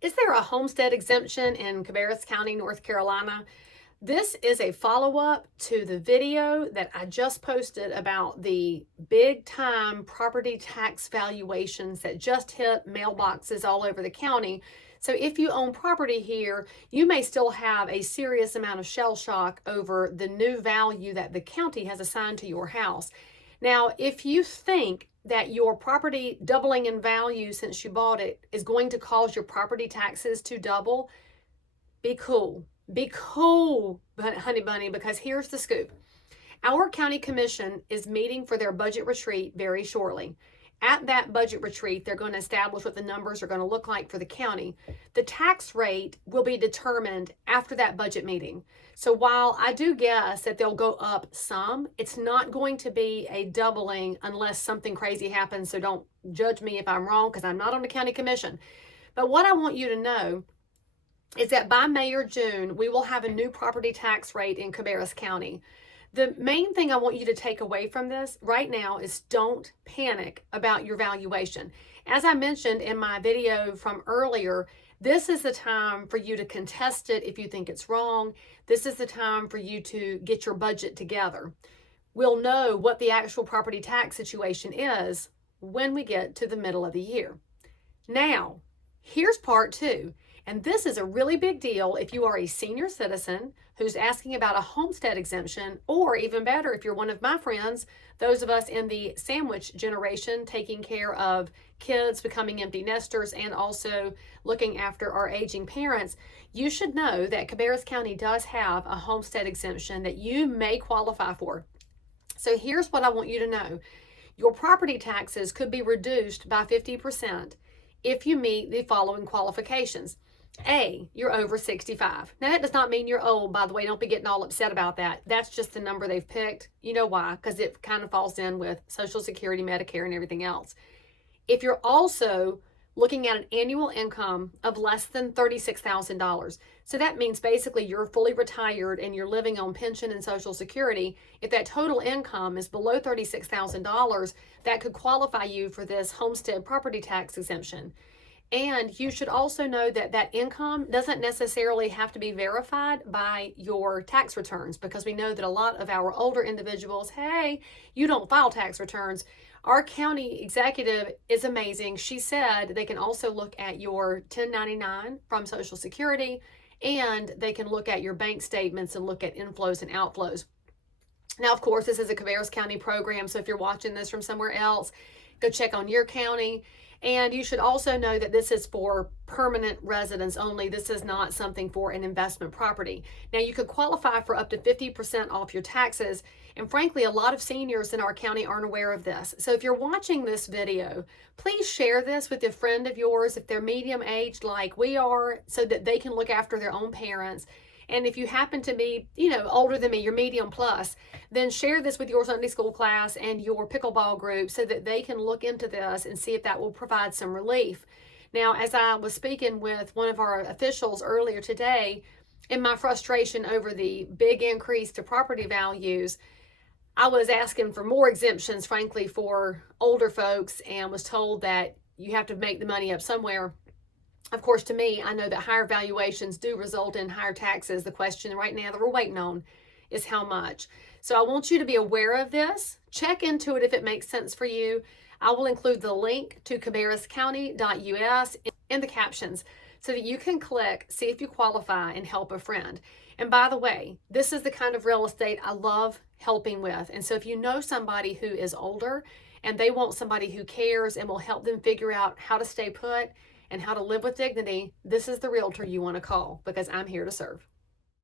Is there a homestead exemption in Cabarrus County, North Carolina? This is a follow-up to the video that I just posted about the big time property tax valuations that just hit mailboxes all over the county. So if you own property here, you may still have a serious amount of shell shock over the new value that the county has assigned to your house. Now, if you think that your property doubling in value since you bought it is going to cause your property taxes to double, be cool. Be cool, honey bunny, because here's the scoop. Our county commission is meeting for their budget retreat very shortly. At that budget retreat, they're going to establish what the numbers are going to look like for the county. The tax rate will be determined after that budget meeting. So while I do guess that they'll go up some, it's not going to be a doubling unless something crazy happens. So don't judge me if I'm wrong, because I'm not on the county commission. But what I want you to know is that by May or June, we will have a new property tax rate in Cabarrus County. The main thing I want you to take away from this right now is don't panic about your valuation. As I mentioned in my video from earlier, this is the time for you to contest it if you think it's wrong. This is the time for you to get your budget together. We'll know what the actual property tax situation is when we get to the middle of the year. Now, here's part two. And this is a really big deal if you are a senior citizen who's asking about a homestead exemption, or even better, if you're one of my friends, those of us in the sandwich generation taking care of kids becoming empty nesters and also looking after our aging parents. You should know that Cabarrus County does have a homestead exemption that you may qualify for. So here's what I want you to know. Your property taxes could be reduced by 50% if you meet the following qualifications. A, you're over 65. Now, that does not mean you're old, by the way. Don't be getting all upset about that. That's just the number they've picked. You know why? Because it kind of falls in with Social Security, Medicare, and everything else. If you're also looking at an annual income of less than $36,000, so that means basically you're fully retired and you're living on pension and Social Security. If that total income is below $36,000, that could qualify you for this homestead property tax exemption. And you should also know that that income doesn't necessarily have to be verified by your tax returns, because we know that a lot of our older individuals, hey, you don't file tax returns. Our county executive is amazing. She said they can also look at your 1099 from Social Security, and they can look at your bank statements and look at inflows and outflows. Now, of course, this is a Cabarrus County program, so if you're watching this from somewhere else, go check on your county. And you should also know that this is for permanent residents only. This is not something for an investment property. Now, you could qualify for up to 50% off your taxes. And frankly, a lot of seniors in our county aren't aware of this. So if you're watching this video, please share this with a friend of yours if they're medium aged like we are, so that they can look after their own parents. And if you happen to be, older than me, you're medium plus, then share this with your Sunday school class and your pickleball group so that they can look into this and see if that will provide some relief. Now, as I was speaking with one of our officials earlier today, in my frustration over the big increase to property values, I was asking for more exemptions, frankly, for older folks, and was told that you have to make the money up somewhere. Of course, to me, I know that higher valuations do result in higher taxes. The question right now that we're waiting on is how much. So I want you to be aware of this. Check into it if it makes sense for you. I will include the link to cabarruscounty.us in the captions so that you can click, see if you qualify, and help a friend. And by the way, this is the kind of real estate I love helping with. And so if you know somebody who is older and they want somebody who cares and will help them figure out how to stay put and how to live with dignity, this is the realtor you want to call, because I'm here to serve.